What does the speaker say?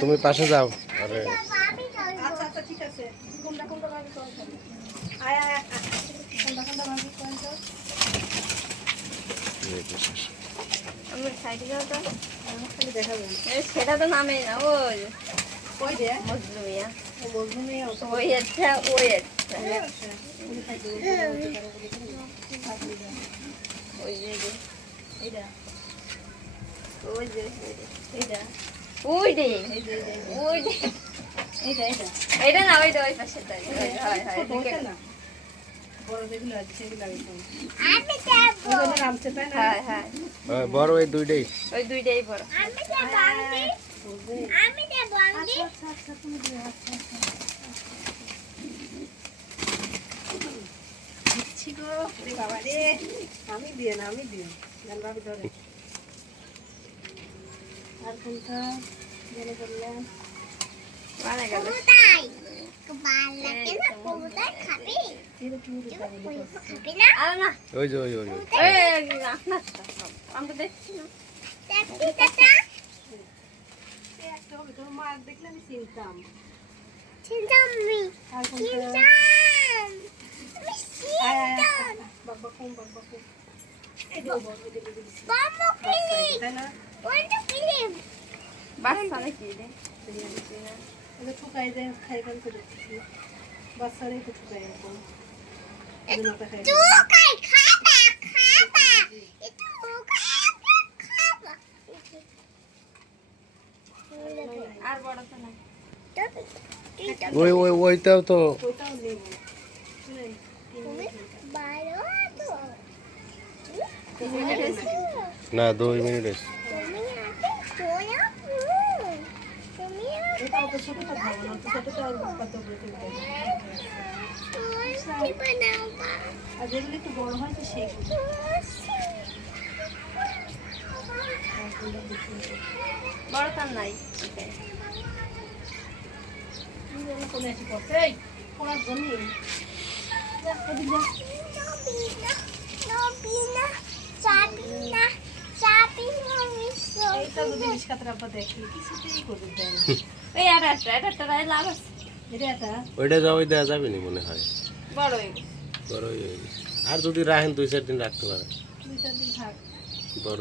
তুমি পাশে যাও। আরে আচ্ছা আচ্ছা ঠিক আছে। কোনটা কোনটা ভাবি কোন আয় আয় কোনটা কোনটা ভাবি কোন তো আমার সাইডে যাও তো। খালি দেখাবেন সেটা তো নামে না ওই কই দে মজলুমিয়া ও বলবি ও তো ওই একটা ওই একটা উনি খাইতে ওই যে এইটা ওই যে এইটা ওই যে এই যে ওই যে এইটা এইটা এটা না ওই ওই পাশে তাই হয় হয় ওইটা না বড় যেগুলো আছে সেগুলো আমি কোন আমি দেব ওগুলো নামছে তাই না হ্যাঁ হ্যাঁ বড় ওই দুইটাই। ওই দুইটাই বড় আমি দেব আমি দেব আমি আচ্ছা আচ্ছা তুমি দিও আচ্ছা আচ্ছা দিচ্ছি গো রে বাবা রে আমি দিয়ে না আমি দিও জান ভাবি ধরে আর কোনটা মনে করলেন মানে গেল তাই বাল লাগে না কোথায় খাবি এটা কি খাবি না আরে না ওই যে ওই ওই এই না আমরা দেখছি না দেখি দাদা একটা হবে তোর মা দেখলে আমি চিনতাম চিন্তামি আর কোনটা চিন্তাম আমি আয় আয় চিন্তাম বাবা কোন এই দেবো বড় দিলে দিছি বামু কিলি তাই না কোনটা কিলি বাচ্চা নাকি রে এটা ঠুকাই দেয় খাইবেন করে দিচ্ছি বাচ্চারাই তো ঠুকাই এখন মাথা খাই তুই খাই খাবা খাবা একটু খাবা আর বড় তো না ওই ওই ওইটাও তো ওইটাও নেব শুনেন বারো তো না 2 মিনিট হয়েছে। তুমি আগে চলো তুমি এটাও তো ছোটটা খাবো না তো ছোটটা কত বলতে কি বানাবা আর যেগুলো একটু বড় হয় তো সেগুলো বড় তার নাই কোনে এসে পড়ছে এই পড়ার জন্য নবিনা চাবিনা চাবিনা মিশো এইটা যদি মিশকাতের আব্বা দেখি কিছুতেই করতে দেয় না এই এটা লাভ আছে এটা এটা ওইটা যাওয়া দেওয়া যাবে না মনে হয়। বড় হয়ে গেছে বড় হয়ে গেছে। আর যদি রাখেন 2-4 দিন রাখতে পারে। 2-4 দিন থাক বড়